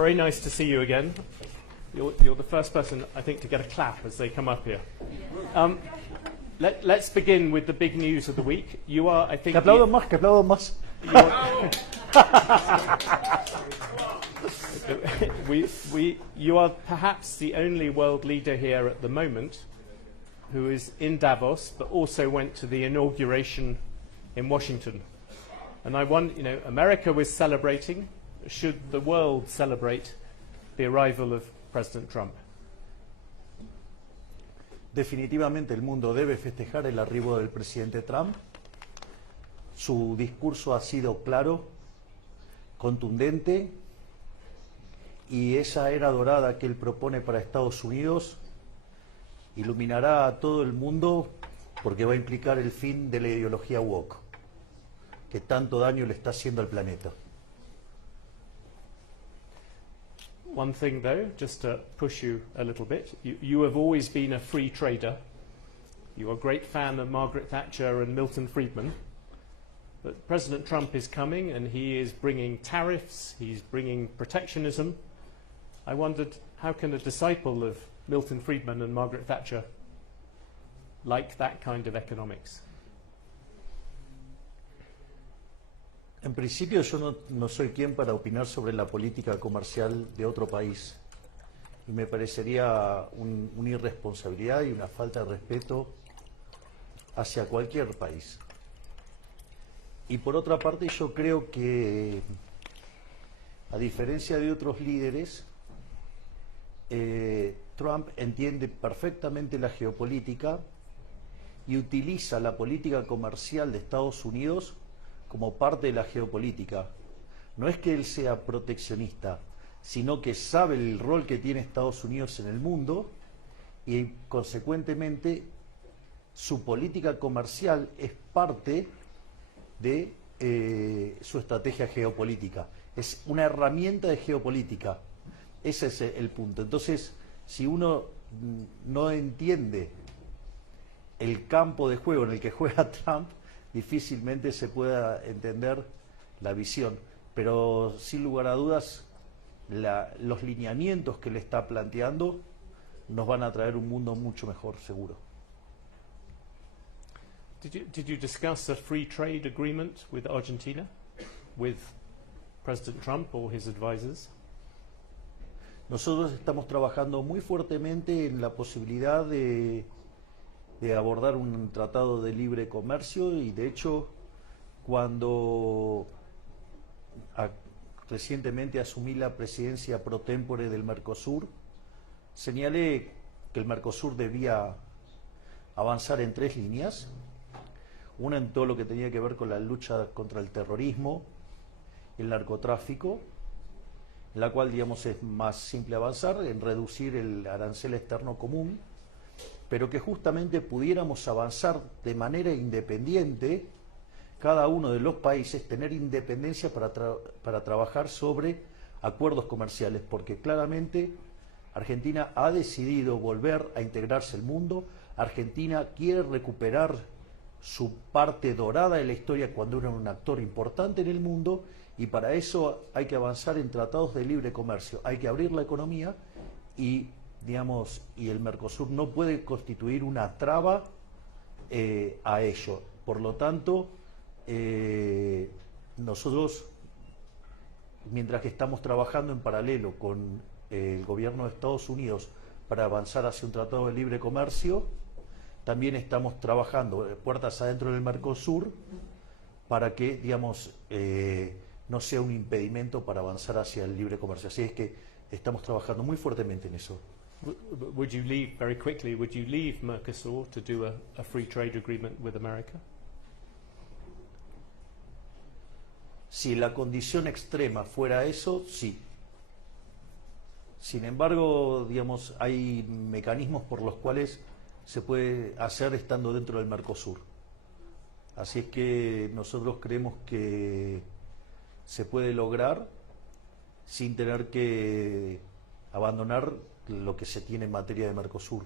very nice to see you again. You're the first person, I think, to get a clap as they come up here. Let's begin with the big news of the week. You are, I think... Que aplaudan más. You are perhaps the only world leader here at the moment who is in Davos, but also went to the inauguration in Washington. And I want, America was celebrating. Should the world celebrate the arrival of President Trump? Definitivamente el mundo debe festejar el arribo del presidente Trump. Su discurso ha sido claro, contundente, y esa era dorada que él propone para Estados Unidos iluminará a todo el mundo porque va a implicar el fin de la ideología woke, que tanto daño le está haciendo al planeta. One thing, though, just to push you a little bit, you have always been a free trader. You're a great fan of Margaret Thatcher and Milton Friedman. But President Trump is coming and he is bringing tariffs, he's bringing protectionism. I wondered, how can a disciple of Milton Friedman and Margaret Thatcher like that kind of economics? En principio yo no soy quien para opinar sobre la política comercial de otro país y me parecería una irresponsabilidad y una falta de respeto hacia cualquier país. Y por otra parte yo creo que, a diferencia de otros líderes, Trump entiende perfectamente la geopolítica y utiliza la política comercial de Estados Unidos como parte de la geopolítica. No es que él sea proteccionista, sino que sabe el rol que tiene Estados Unidos en el mundo y, consecuentemente, su política comercial es parte de su estrategia geopolítica. Es una herramienta de geopolítica. Ese es el punto. Entonces, si uno no entiende el campo de juego en el que juega Trump, difícilmente se pueda entender la visión. Pero sin lugar a dudas, los lineamientos que le está planteando nos van a traer un mundo mucho mejor, seguro. Did you discuss a free trade agreement with Argentina, with President Trump or his advisors? Nosotros estamos trabajando muy fuertemente en la posibilidad de abordar un tratado de libre comercio y, de hecho, cuando recientemente asumí la presidencia pro tempore del Mercosur, señalé que el Mercosur debía avanzar en 3 líneas. Una en todo lo que tenía que ver con la lucha contra el terrorismo, el narcotráfico, en la cual, digamos, es más simple avanzar en reducir el arancel externo común, pero que justamente pudiéramos avanzar de manera independiente, cada uno de los países tener independencia para trabajar sobre acuerdos comerciales, porque claramente Argentina ha decidido volver a integrarse al mundo. Argentina quiere recuperar su parte dorada de la historia cuando era un actor importante en el mundo, y para eso hay que avanzar en tratados de libre comercio, hay que abrir la economía y el Mercosur no puede constituir una traba a ello. Por lo tanto, nosotros, mientras que estamos trabajando en paralelo con el gobierno de Estados Unidos para avanzar hacia un tratado de libre comercio, también estamos trabajando puertas adentro del Mercosur para que, no sea un impedimento para avanzar hacia el libre comercio. Así es que estamos trabajando muy fuertemente en eso. Would you leave, very quickly, would you leave Mercosur to do a free trade agreement with America? Si la condición extrema fuera eso, sí. Sin embargo, hay mecanismos por los cuales se puede hacer estando dentro del Mercosur. Así es que nosotros creemos que se puede lograr sin tener que abandonar lo que se tiene en materia de Mercosur.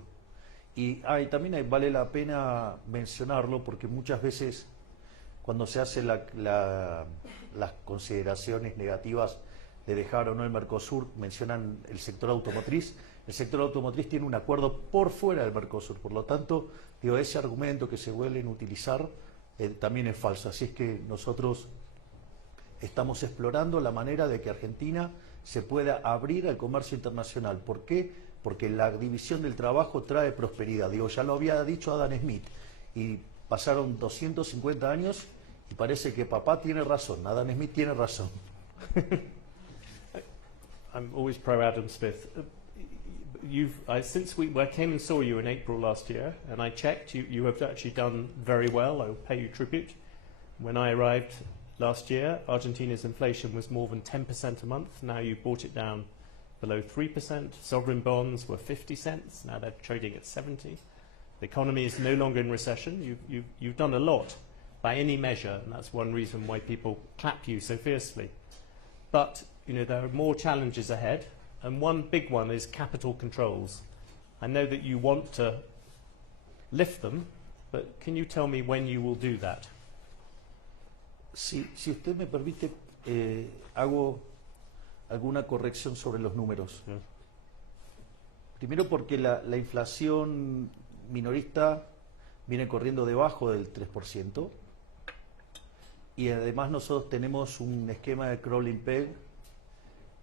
Y también vale la pena mencionarlo porque muchas veces cuando se hacen las consideraciones negativas de dejar o no el Mercosur, mencionan el sector automotriz. El sector automotriz tiene un acuerdo por fuera del Mercosur, por lo tanto, digo, ese argumento que se vuelven a utilizar también es falso. Así es que nosotros estamos explorando la manera de que Argentina se pueda abrir al comercio internacional. ¿Por qué? Porque la división del trabajo trae prosperidad. Digo, ya lo había dicho Adam Smith, y pasaron 250 años y parece que papá tiene razón, Adam Smith tiene razón. I'm always pro Adam Smith. Since I came and saw you in April last year, and I checked, you have actually done very well. I will pay you tribute. When I arrived last year, Argentina's inflation was more than 10% a month. Now you've brought it down below 3%. Sovereign bonds were 50 cents. Now they're trading at 70. The economy is no longer in recession. You've done a lot by any measure, and that's one reason why people clap you so fiercely. But there are more challenges ahead, and one big one is capital controls. I know that you want to lift them, but can you tell me when you will do that? Si usted me permite, hago alguna corrección sobre los números. Yeah. Primero porque la inflación minorista viene corriendo debajo del 3%, y además nosotros tenemos un esquema de crawling peg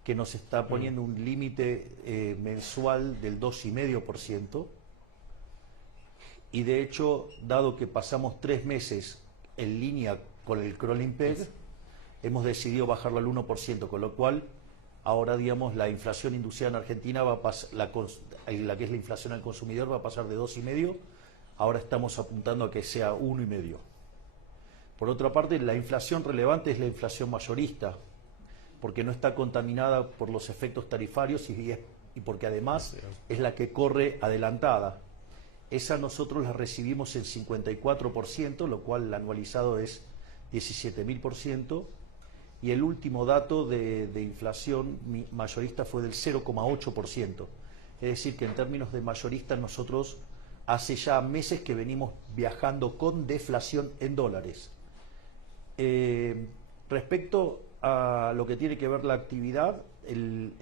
que nos está poniendo un límite mensual del 2,5%, y de hecho, dado que pasamos 3 meses en línea con el crawling peg, hemos decidido bajarlo al 1%, con lo cual ahora, digamos, la inflación inducida en Argentina va a pasar, la que es la inflación al consumidor, va a pasar de 2,5%, ahora estamos apuntando a que sea 1,5%. Por otra parte, la inflación relevante es la inflación mayorista, porque no está contaminada por los efectos tarifarios y porque además es la que corre adelantada. Esa nosotros la recibimos en 54%, lo cual el anualizado es 17.000%, y el último dato de inflación mayorista fue del 0,8%. Es decir, que en términos de mayorista nosotros hace ya meses que venimos viajando con deflación en dólares. Respecto a lo que tiene que ver la actividad, el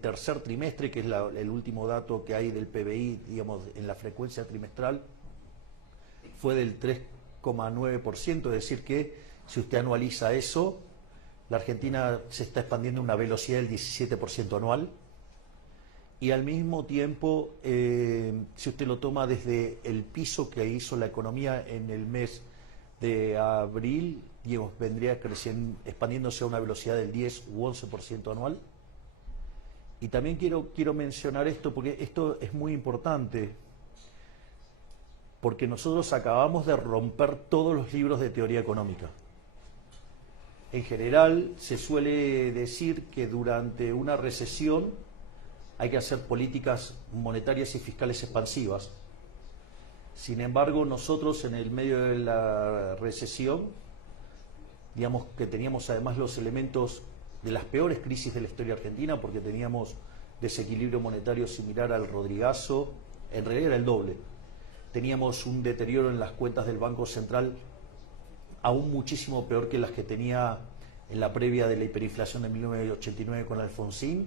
tercer trimestre, que es el último dato que hay del PBI, digamos, en la frecuencia trimestral, fue del 3,9%, es decir que si usted anualiza eso, la Argentina se está expandiendo a una velocidad del 17% anual, y al mismo tiempo, si usted lo toma desde el piso que hizo la economía en el mes de abril, digamos, vendría creciendo, expandiéndose a una velocidad del 10 u 11% anual. Y también quiero mencionar esto porque esto es muy importante, porque nosotros acabamos de romper todos los libros de teoría económica. En general se suele decir que durante una recesión hay que hacer políticas monetarias y fiscales expansivas. Sin embargo, nosotros en el medio de la recesión, digamos que teníamos además los elementos de las peores crisis de la historia argentina, porque teníamos desequilibrio monetario similar al Rodrigazo, en realidad era el doble. Teníamos un deterioro en las cuentas del Banco Central aún muchísimo peor que las que tenía en la previa de la hiperinflación de 1989 con Alfonsín,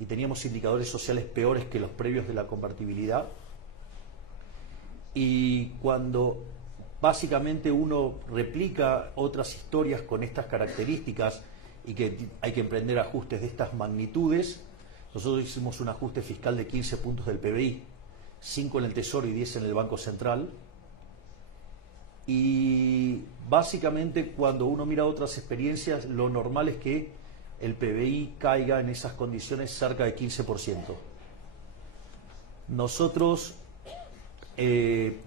y teníamos indicadores sociales peores que los previos de la convertibilidad. Y cuando básicamente uno replica otras historias con estas características y que hay que emprender ajustes de estas magnitudes, nosotros hicimos un ajuste fiscal de 15 puntos del PBI, 5 en el Tesoro y 10 en el Banco Central. Y básicamente cuando uno mira otras experiencias, lo normal es que el PBI caiga en esas condiciones cerca de 15%. Nosotros,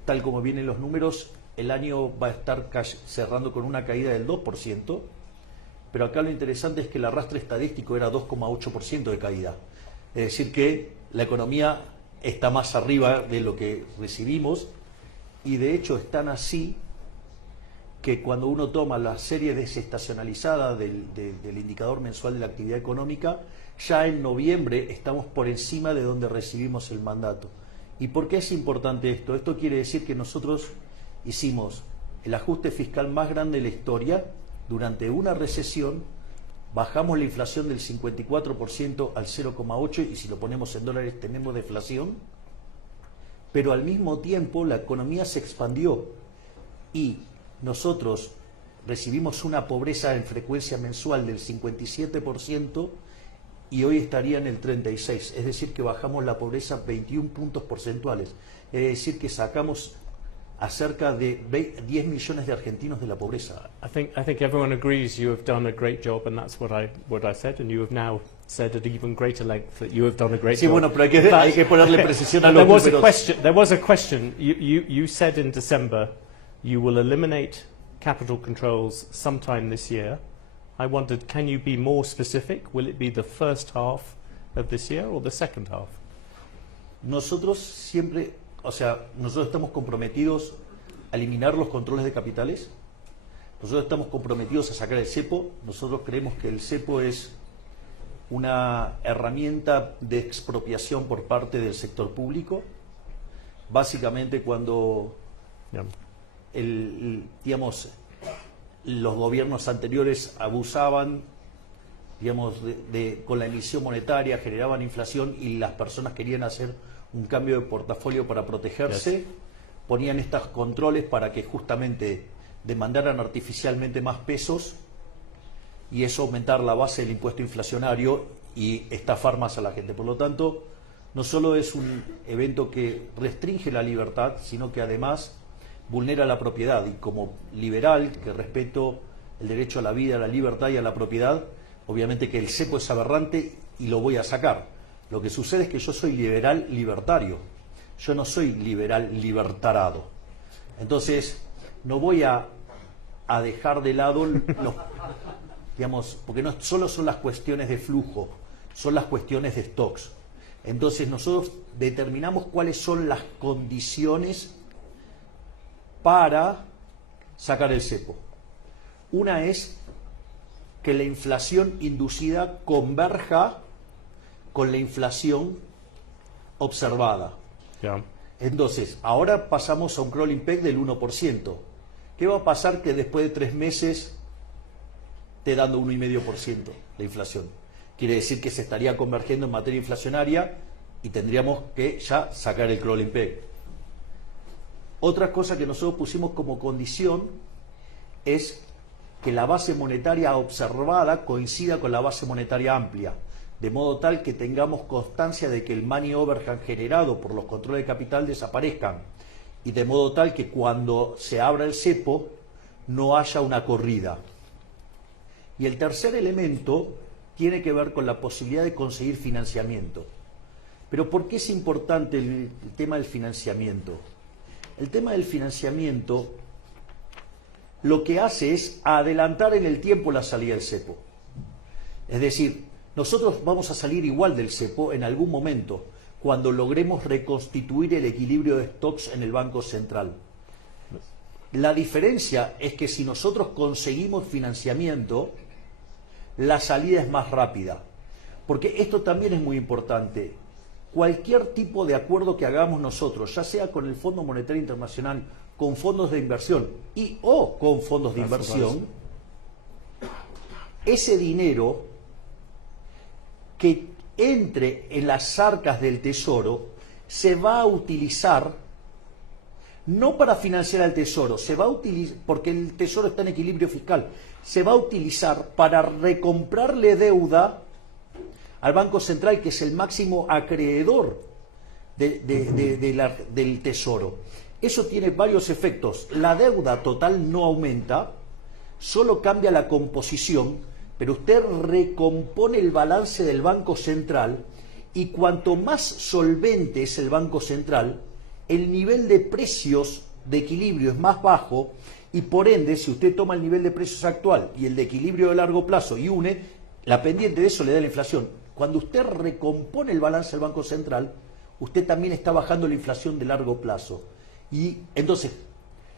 tal como vienen los números, el año va a estar cerrando con una caída del 2%, pero acá lo interesante es que el arrastre estadístico era 2,8% de caída. Es decir que la economía está más arriba de lo que recibimos, y de hecho es tan así que cuando uno toma la serie desestacionalizada del indicador mensual de la actividad económica, ya en noviembre estamos por encima de donde recibimos el mandato. ¿Y por qué es importante esto? Esto quiere decir que nosotros hicimos el ajuste fiscal más grande de la historia durante una recesión, bajamos la inflación del 54% al 0,8% y si lo ponemos en dólares tenemos deflación, pero al mismo tiempo la economía se expandió y nosotros recibimos una pobreza en frecuencia mensual del 57% y hoy estaría en el 36%, es decir que bajamos la pobreza 21 puntos porcentuales, es decir que sacamos a cerca de 10 millones de argentinos de la pobreza. I think everyone agrees you have done a great job, and that's what I said, and you have now said at even greater length that you have done a great Sí, job. bueno, pero hay que ponerle precisión a But los there números. was a question. You said in December you will eliminate capital controls sometime this year. I wondered, can you be more specific? Will it be the first half of this year or the second half? Nosotros siempre, nosotros estamos comprometidos a eliminar los controles de capitales, nosotros estamos comprometidos a sacar el cepo, nosotros creemos que el cepo es una herramienta de expropiación por parte del sector público, básicamente cuando Yeah. digamos, los gobiernos anteriores abusaban, digamos, con la emisión monetaria, generaban inflación y las personas querían hacer un cambio de portafolio para protegerse, Yes. ponían estos controles para que justamente demandaran artificialmente más pesos y eso aumentar la base del impuesto inflacionario y estafar más a la gente. Por lo tanto, no solo es un evento que restringe la libertad, sino que además vulnera la propiedad. Y como liberal, que respeto el derecho a la vida, a la libertad y a la propiedad, obviamente que el cepo es aberrante y lo voy a sacar. Lo que sucede es que yo soy liberal libertario, yo no soy liberal libertarado. Entonces, no voy a dejar de lado los, digamos, porque no solo son las cuestiones de flujo, son las cuestiones de stocks. Entonces nosotros determinamos cuáles son las condiciones para sacar el cepo. Una es que la inflación inducida converja con la inflación observada. Yeah. Entonces, ahora pasamos a un crawling peg del 1%. ¿Qué va a pasar que después de 3 meses esté dando 1,5% la inflación? Quiere decir que se estaría convergiendo en materia inflacionaria y tendríamos que ya sacar el crawling peg. Otra cosa que nosotros pusimos como condición es que la base monetaria observada coincida con la base monetaria amplia, de modo tal que tengamos constancia de que el money overhang generado por los controles de capital desaparezcan y de modo tal que cuando se abra el cepo no haya una corrida. Y el tercer elemento tiene que ver con la posibilidad de conseguir financiamiento. Pero ¿por qué es importante el tema del financiamiento? El tema del financiamiento lo que hace es adelantar en el tiempo la salida del cepo. Es decir, nosotros vamos a salir igual del cepo en algún momento, cuando logremos reconstituir el equilibrio de stocks en el Banco Central. La diferencia es que si nosotros conseguimos financiamiento, la salida es más rápida. Porque esto también es muy importante. Cualquier tipo de acuerdo que hagamos nosotros, ya sea con el Fondo Monetario Internacional, con fondos de inversión o con fondos de inversión, ese dinero que entre en las arcas del Tesoro se va a utilizar no para financiar al Tesoro, se va a utilizar, porque el Tesoro está en equilibrio fiscal, se va a utilizar para recomprarle deuda al Banco Central, que es el máximo acreedor del Tesoro. Eso tiene varios efectos. La deuda total no aumenta, solo cambia la composición, pero usted recompone el balance del Banco Central y cuanto más solvente es el Banco Central, el nivel de precios de equilibrio es más bajo y por ende, si usted toma el nivel de precios actual y el de equilibrio de largo plazo y une, la pendiente de eso le da la inflación. Cuando usted recompone el balance del Banco Central, usted también está bajando la inflación de largo plazo. Y entonces,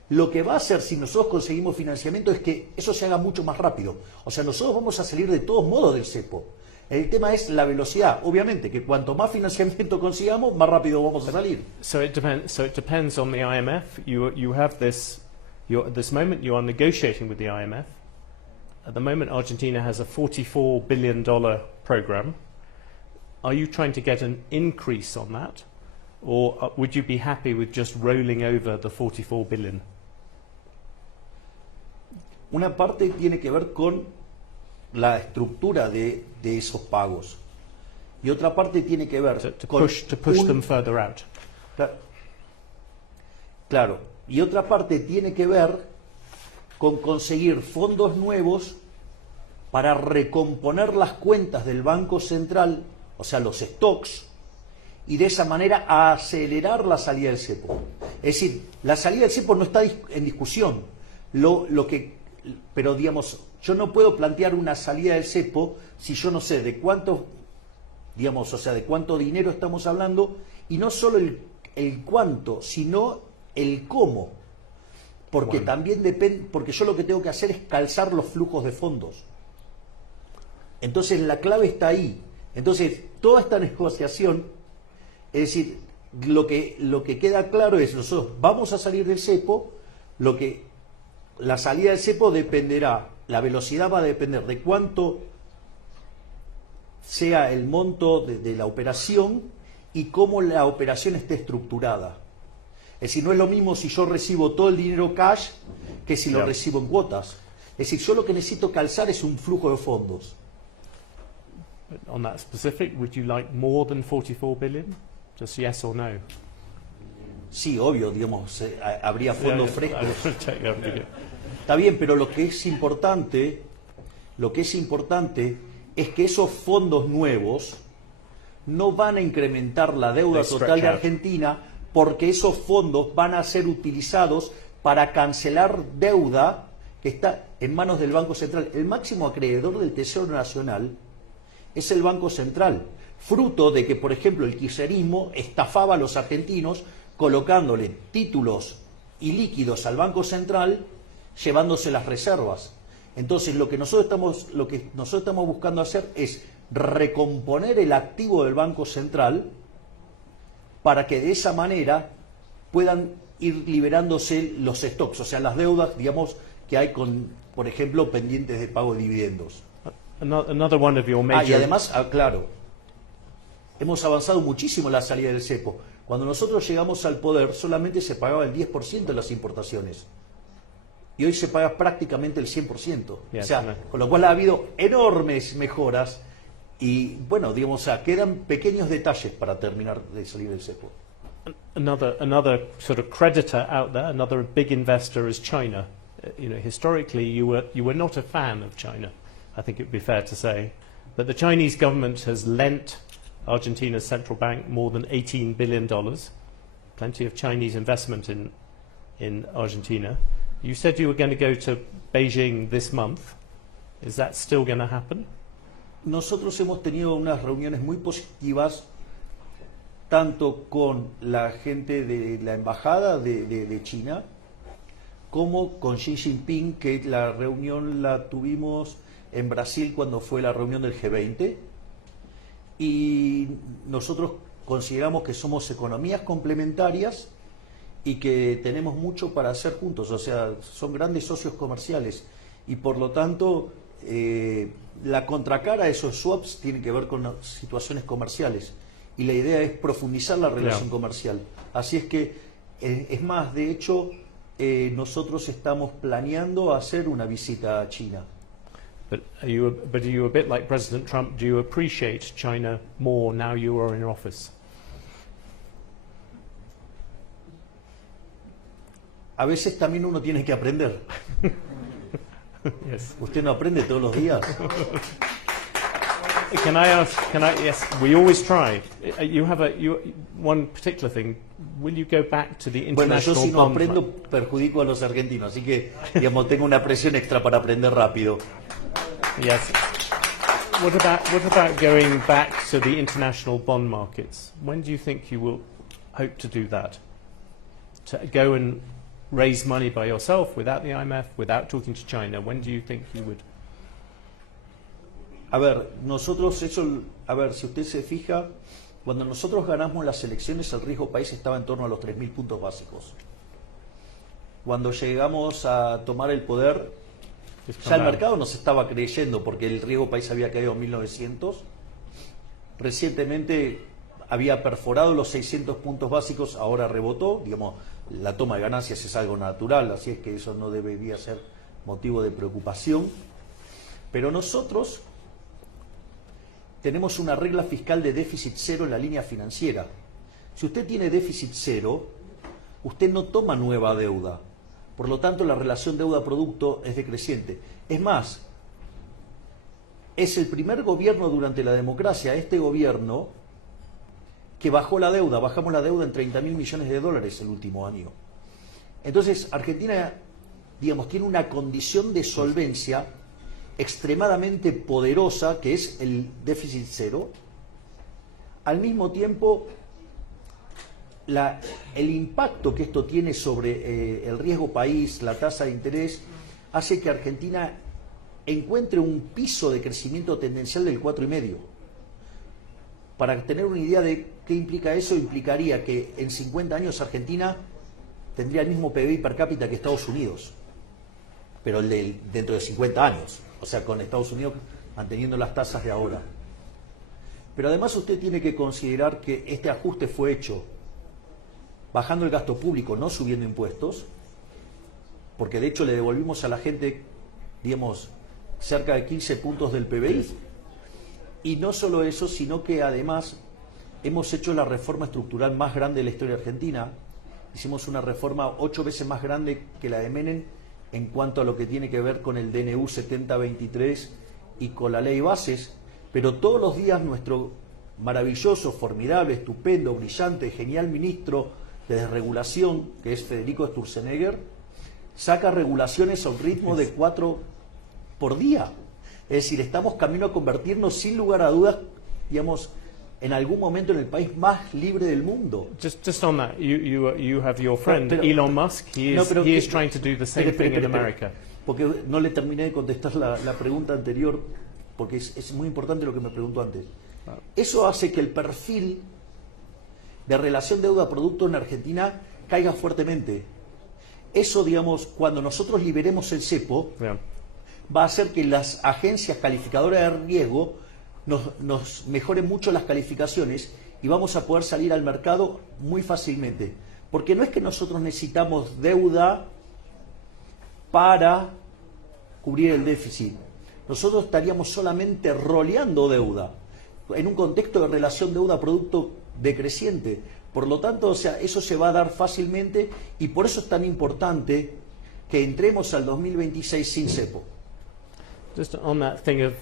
lo que va a hacer si nosotros conseguimos financiamiento es que eso se haga mucho más rápido. O sea, nosotros vamos a salir de todos modos del cepo. El tema es la velocidad. Obviamente que cuanto más financiamiento consigamos, más rápido vamos a salir. So it depends on the IMF. You have this moment you are negotiating with the IMF. At the moment, Argentina has a $44 billion program. Are you trying to get an increase on that? Or would you be happy with just rolling over the 44 billion? Una parte tiene que ver con la estructura de esos pagos. Y otra parte tiene que ver To con push them further out. Claro. Y otra parte tiene que ver con conseguir fondos nuevos para recomponer las cuentas del Banco Central, o sea, los stocks, y de esa manera acelerar la salida del cepo. Es decir, la salida del cepo no está en discusión. Pero digamos, yo no puedo plantear una salida del cepo si yo no sé de cuánto, digamos, o sea, de cuánto dinero estamos hablando, y no solo el cuánto, sino el cómo. Porque también depende, porque yo lo que tengo que hacer es calzar los flujos de fondos. Entonces la clave está ahí. Entonces, toda esta negociación, es decir, lo que queda claro es, nosotros vamos a salir del cepo, la salida del cepo dependerá, la velocidad va a depender de cuánto sea el monto de la operación y cómo la operación esté estructurada. Es decir, no es lo mismo si yo recibo todo el dinero cash que si lo recibo en cuotas. Es decir, yo lo que necesito calzar es un flujo de fondos. On that specific, would you like more than 44 billion? Just yes or no? Sí, obvio, digamos, habría fondos frescos. Yeah. Está bien, pero lo que es importante es que esos fondos nuevos no van a incrementar la deuda total de Argentina, porque esos fondos van a ser utilizados para cancelar deuda que está en manos del Banco Central. El máximo acreedor del Tesoro Nacional es el Banco Central, fruto de que, por ejemplo, el kirchnerismo estafaba a los argentinos colocándole títulos y líquidos al Banco Central, llevándose las reservas. Entonces, lo que nosotros estamos buscando hacer es recomponer el activo del Banco Central para que de esa manera puedan ir liberándose los stocks, o sea, las deudas, digamos, que hay con, por ejemplo, pendientes de pago de dividendos. Another one of your major... Y además, claro, hemos avanzado muchísimo en la salida del cepo. Cuando nosotros llegamos al poder, solamente se pagaba el 10% de las importaciones. Y hoy se paga prácticamente el 100%. Yes, o sea, con lo cual ha habido enormes mejoras y, bueno, digamos, o sea, quedan pequeños detalles para terminar de salir del cepo. Another sort of creditor out there, another big investor is China. Historically, you were not a fan of China, I think it would be fair to say. But the Chinese government has lent Argentina's central bank more than $18 billion. Plenty of Chinese investment in Argentina. You said you were going to go to Beijing this month. Is that still going to happen? Nosotros hemos tenido unas reuniones muy positivas, tanto con la gente de la embajada de China, como con Xi Jinping, que la reunión la tuvimos en Brasil cuando fue la reunión del G20. Y nosotros consideramos que somos economías complementarias y que tenemos mucho para hacer juntos, o sea, son grandes socios comerciales y por lo tanto la contracara de esos swaps tiene que ver con situaciones comerciales y la idea es profundizar la relación comercial. Así es que, es más, de hecho, nosotros estamos planeando hacer una visita a China. But are you a bit like President Trump? Do you appreciate China more now you are in office? A veces también uno tiene que aprender. Yes. ¿Usted no aprende todos los días? Yes, we always try. You have one particular thing. Will you go back to the Bueno, yo international si no bond aprendo fund? perjudico a los argentinos, así que, digamos, tengo una presión extra para aprender rápido. Yes. What about going back to the international bond markets? When do you think you will hope to do that? To go and raise money by yourself without the IMF, without talking to China? When do you think you would? A ver, si usted se fija, cuando nosotros ganamos las elecciones, el riesgo país estaba en torno a los 3.000 puntos básicos. Cuando llegamos a tomar el poder, Just Ya el come down. mercado nos estaba creyendo porque el riesgo país había caído en 1900. Recientemente había perforado los 600 puntos básicos, ahora rebotó. Digamos, la toma de ganancias es algo natural, así es que eso no debería ser motivo de preocupación. Pero nosotros tenemos una regla fiscal de déficit cero en la línea financiera. Si usted tiene déficit cero, usted no toma nueva deuda. Por lo tanto, la relación deuda-producto es decreciente. Es más, es el primer gobierno durante la democracia, este gobierno, que bajó la deuda. Bajamos la deuda en 30.000 millones de dólares el último año. Entonces, Argentina, digamos, tiene una condición de solvencia extremadamente poderosa, que es el déficit cero. Al mismo tiempo, el impacto que esto tiene sobre el riesgo país, la tasa de interés, hace que Argentina encuentre un piso de crecimiento tendencial del 4,5. Para tener una idea de qué implica eso, implicaría que en 50 años Argentina tendría el mismo PBI per cápita que Estados Unidos, pero dentro de 50 años, o sea, con Estados Unidos manteniendo las tasas de ahora. Pero además usted tiene que considerar que este ajuste fue hecho bajando el gasto público, no subiendo impuestos, porque de hecho le devolvimos a la gente, digamos, cerca de 15 puntos del PBI. Y no solo eso, sino que además hemos hecho la reforma estructural más grande de la historia argentina. Hicimos una reforma 8 veces más grande que la de Menem en cuanto a lo que tiene que ver con el DNU 7023 y con la ley bases, pero todos los días nuestro maravilloso, formidable, estupendo, brillante, genial ministro de desregulación, que es Federico Sturzenegger, saca regulaciones a un ritmo de 4 por día. Es decir, estamos camino a convertirnos sin lugar a dudas, digamos, en algún momento en el país más libre del mundo. Just on that, you have your friend Elon Musk. He is trying to do the same thing in America. Porque no le terminé de contestar la pregunta anterior, porque es muy importante lo que me preguntó antes. Eso hace que el perfil de relación deuda-producto en Argentina caiga fuertemente. Eso, digamos, cuando nosotros liberemos el cepo, va a hacer que las agencias calificadoras de riesgo nos mejoren mucho las calificaciones y vamos a poder salir al mercado muy fácilmente. Porque no es que nosotros necesitamos deuda para cubrir el déficit. Nosotros estaríamos solamente roleando deuda en un contexto de relación deuda-producto decreciente. Por lo tanto, o sea, eso se va a dar fácilmente y por eso es tan importante que entremos al 2026 sin cepo. Just on that thing of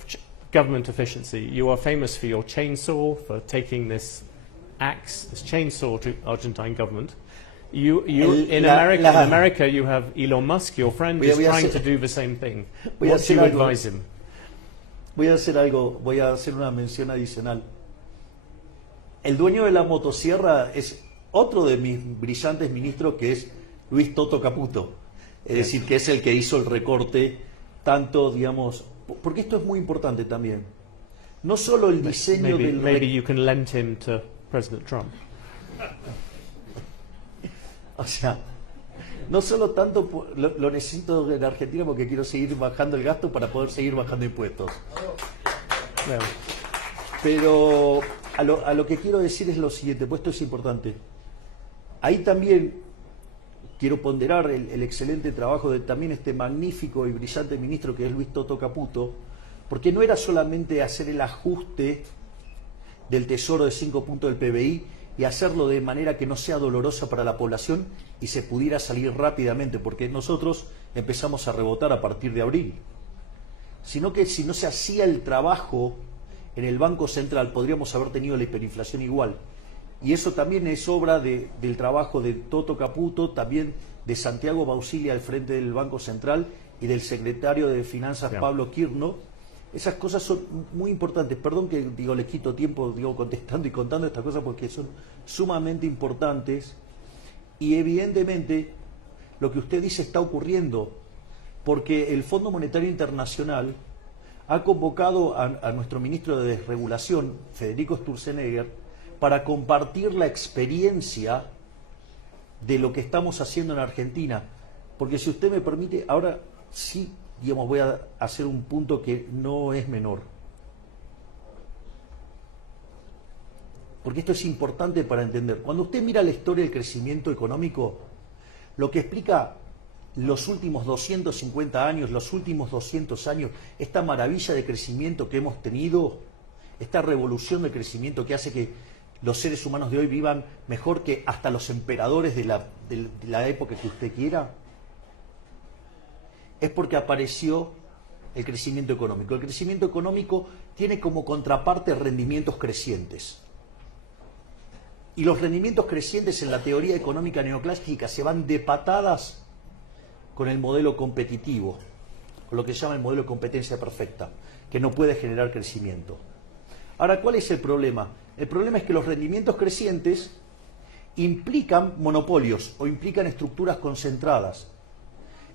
government efficiency, you are famous for your chainsaw, for taking this axe, this chainsaw to Argentine government. In America, you have Elon Musk, your friend, is trying to do the same thing. What do you advise him? Voy a hacer una mención adicional. El dueño de la motosierra es otro de mis brillantes ministros, que es Luis Toto Caputo. Es decir, que es el que hizo el recorte, tanto, digamos, porque esto es muy importante también. No solo el diseño maybe you can lend him to President Trump. O sea, no solo tanto lo necesito en Argentina porque quiero seguir bajando el gasto para poder seguir bajando impuestos. Pero a lo que quiero decir es lo siguiente, pues esto es importante. Ahí también quiero ponderar el excelente trabajo de también este magnífico y brillante ministro que es Luis Toto Caputo, porque no era solamente hacer el ajuste del tesoro de 5 puntos del PBI y hacerlo de manera que no sea dolorosa para la población y se pudiera salir rápidamente, porque nosotros empezamos a rebotar a partir de abril, sino que si no se hacía el trabajo en el Banco Central podríamos haber tenido la hiperinflación igual. Y eso también es obra del trabajo de Toto Caputo, también de Santiago Bausilia al frente del Banco Central y del secretario de Finanzas Pablo Kirno. Esas cosas son muy importantes. Perdón que les quito tiempo contestando y contando estas cosas porque son sumamente importantes. Y evidentemente lo que usted dice está ocurriendo porque el Fondo Monetario Internacional ha convocado a nuestro ministro de Desregulación, Federico Sturzenegger, para compartir la experiencia de lo que estamos haciendo en Argentina. Porque si usted me permite, ahora sí digamos, voy a hacer un punto que no es menor. Porque esto es importante para entender. Cuando usted mira la historia del crecimiento económico, lo que explica los últimos 250 años, los últimos 200 años, esta maravilla de crecimiento que hemos tenido, esta revolución de crecimiento que hace que los seres humanos de hoy vivan mejor que hasta los emperadores de la época que usted quiera, es porque apareció el crecimiento económico. El crecimiento económico tiene como contraparte rendimientos crecientes. Y los rendimientos crecientes en la teoría económica neoclásica se van de patadas con el modelo competitivo, con lo que se llama el modelo de competencia perfecta, que no puede generar crecimiento. Ahora, ¿cuál es el problema? El problema es que los rendimientos crecientes implican monopolios o implican estructuras concentradas.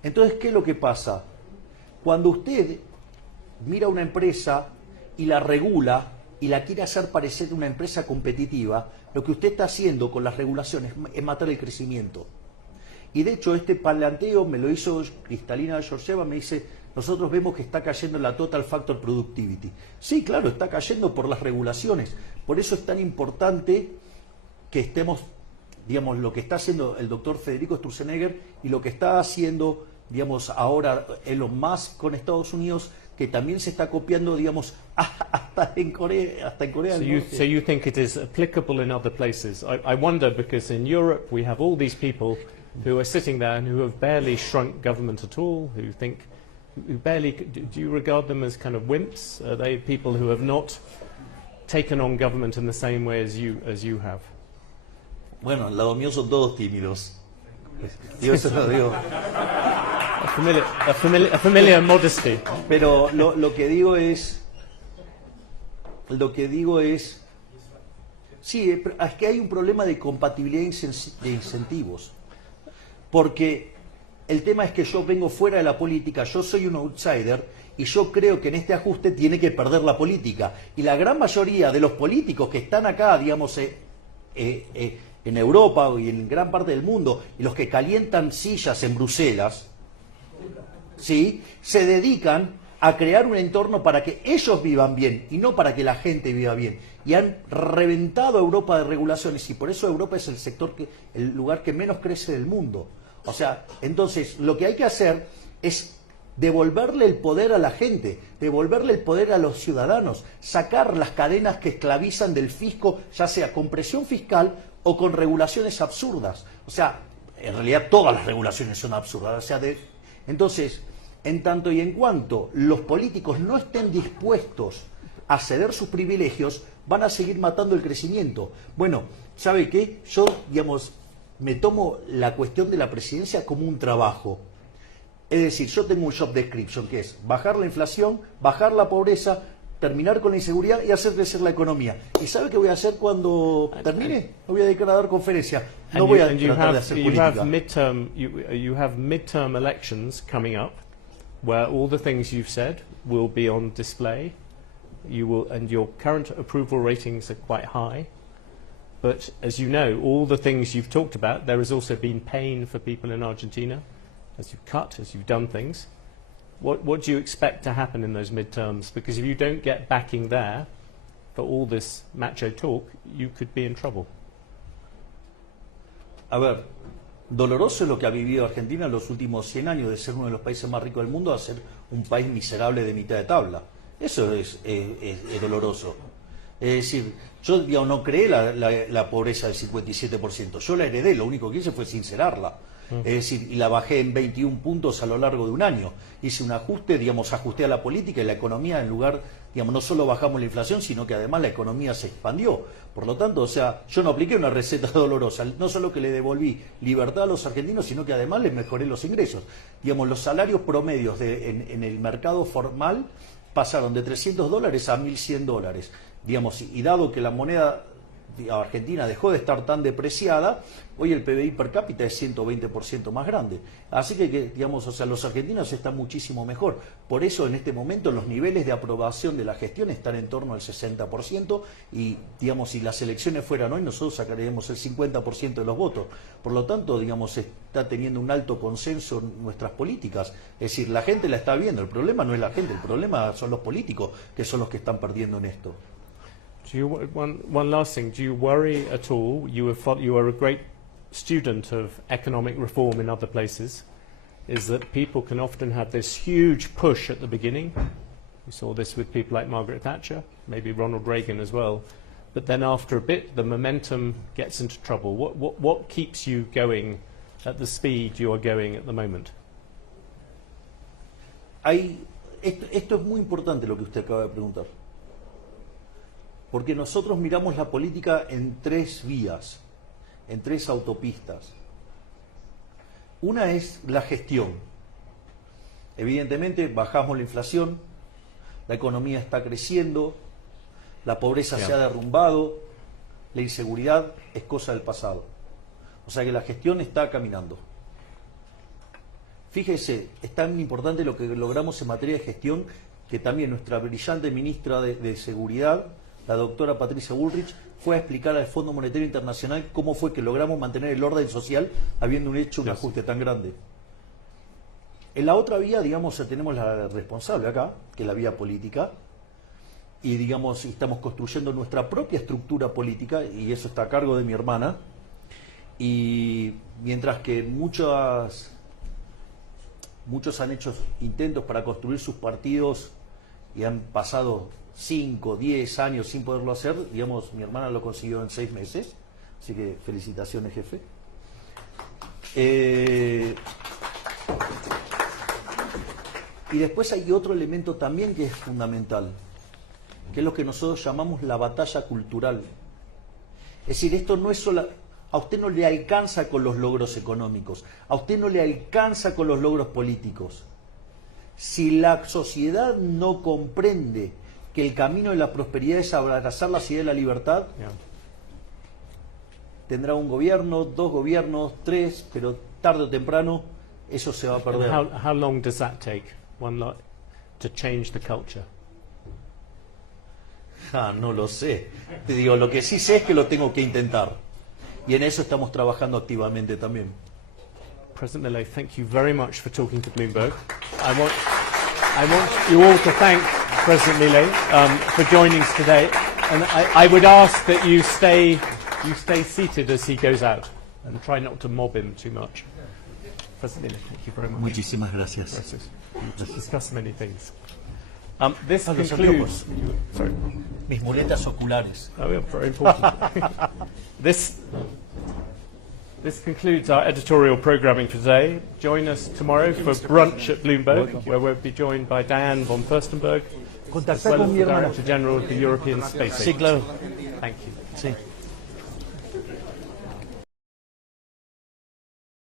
Entonces, ¿qué es lo que pasa? Cuando usted mira una empresa y la regula y la quiere hacer parecer una empresa competitiva, lo que usted está haciendo con las regulaciones es matar el crecimiento. Y de hecho este planteo me lo hizo Kristalina Georgieva, me dice, nosotros vemos que está cayendo la Total Factor Productivity. Sí, claro, está cayendo por las regulaciones. Por eso es tan importante que estemos, digamos, lo que está haciendo el doctor Federico Sturzenegger y lo que está haciendo, digamos, ahora Elon Musk con Estados Unidos, que también se está copiando, digamos, hasta en Corea del Norte. So you think it is applicable in other places? I wonder, because in Europe we have all these people who are sitting there and who have barely shrunk government at all, who barely, do you regard them as kind of wimps? Are they people who have not taken on government in the same way as you have? Bueno, al lado mío son todos tímidos. Yo eso lo digo. A familiar modesty. Pero lo que digo es, sí, es que hay un problema de compatibilidad de incentivos. Porque el tema es que yo vengo fuera de la política, yo soy un outsider y yo creo que en este ajuste tiene que perder la política. Y la gran mayoría de los políticos que están acá, digamos, en Europa y en gran parte del mundo, y los que calientan sillas en Bruselas, ¿sí?, se dedican a crear un entorno para que ellos vivan bien y no para que la gente viva bien. Y han reventado a Europa de regulaciones y por eso Europa es el lugar que menos crece del mundo. O sea, entonces lo que hay que hacer es devolverle el poder a la gente, devolverle el poder a los ciudadanos, sacar las cadenas que esclavizan del fisco, ya sea con presión fiscal o con regulaciones absurdas. O sea, en realidad todas las regulaciones son absurdas. O sea, entonces, en tanto y en cuanto los políticos no estén dispuestos a ceder sus privilegios, van a seguir matando el crecimiento. Bueno, ¿sabe qué? Yo, digamos, me tomo la cuestión de la presidencia como un trabajo. Es decir, yo tengo un job description que es bajar la inflación, bajar la pobreza, terminar con la inseguridad y hacer crecer la economía. ¿Y sabe qué voy a hacer cuando termine? Me voy a dedicar a dar conferencias. No voy a tratar de hacer política. You have midterm elections coming up where all the things you've said will be on display. And your current approval ratings are quite high. But as you know, all the things you've talked about, there has also been pain for people in Argentina, as you've cut, as you've done things. What do you expect to happen in those midterms? Because if you don't get backing there for all this macho talk, you could be in trouble. A ver, doloroso es lo que ha vivido Argentina en los últimos 100 años, de ser uno de los países más ricos del mundo a ser un país miserable de mitad de tabla. Eso es doloroso. Es decir, yo, digamos, no creé la pobreza del 57%, yo la heredé, lo único que hice fue sincerarla. Es decir, y la bajé en 21 puntos a lo largo de un año. Hice un ajuste, digamos, ajusté a la política y la economía, en lugar, digamos, no solo bajamos la inflación, sino que además la economía se expandió. Por lo tanto, o sea, yo no apliqué una receta dolorosa, no solo que le devolví libertad a los argentinos, sino que además les mejoré los ingresos. Digamos, los salarios promedios en el mercado formal pasaron de $300 a $1.100. Digamos, y dado que la moneda Argentina dejó de estar tan depreciada, hoy el PBI per cápita es 120% más grande. Así que, digamos, o sea, los argentinos están muchísimo mejor. Por eso, en este momento, los niveles de aprobación de la gestión están en torno al 60% y, digamos, si las elecciones fueran hoy, nosotros sacaríamos el 50% de los votos. Por lo tanto, digamos, está teniendo un alto consenso en nuestras políticas. Es decir, la gente la está viendo. El problema no es la gente, el problema son los políticos, que son los que están perdiendo en esto. One last thing, do you worry at all? You are a great student of economic reform in other places, is that people can often have this huge push at the beginning. We saw this with people like Margaret Thatcher, maybe Ronald Reagan as well. But then after a bit, the momentum gets into trouble. What keeps you going at the speed you are going at the moment? Esto es muy importante lo que usted acaba de preguntar. Porque nosotros miramos la política en tres vías, en tres autopistas. Una es la gestión. Evidentemente bajamos la inflación, la economía está creciendo, la pobreza se ha derrumbado, la inseguridad es cosa del pasado. O sea que la gestión está caminando. Fíjese, es tan importante lo que logramos en materia de gestión que también nuestra brillante ministra de Seguridad, la doctora Patricia Bullrich, fue a explicar al Fondo Monetario Internacional cómo fue que logramos mantener el orden social habiendo hecho un ajuste tan grande. En la otra vía, digamos, tenemos la responsable acá, que es la vía política, y digamos, estamos construyendo nuestra propia estructura política, y eso está a cargo de mi hermana, y mientras que muchos han hecho intentos para construir sus partidos y han pasado 5, 10 años sin poderlo hacer, digamos, mi hermana lo consiguió en 6 meses, así que felicitaciones, jefe. Y después hay otro elemento también que es fundamental, que es lo que nosotros llamamos la batalla cultural. Es decir, esto no es solo... A usted no le alcanza con los logros económicos, a usted no le alcanza con los logros políticos. Si la sociedad no comprende que el camino de la prosperidad es abrazar la idea de la libertad, tendrá un gobierno, 2 gobiernos, 3, pero tarde o temprano eso se va a perder. How long does that take, to change the culture? No lo sé. Te digo, lo que sí sé es que lo tengo que intentar. Y en eso estamos trabajando activamente también. President Milei, thank you very much for talking to Bloomberg. I want you all to thank President Milei for joining us today, and I would ask that you stay seated as he goes out and try not to mob him too much. President Milei, thank you very much. Muchísimas gracias. Gracias. We've discussed many things. This concludes. Sorry. Mis muletas oculares. Oh, yeah, very important. This concludes our editorial programming for today. Join us tomorrow for brunch at Bloomberg, where we'll be joined by Diane von Furstenberg, as well as the Director General of the European Space Agency. Sí, claro. Thank you. Sí.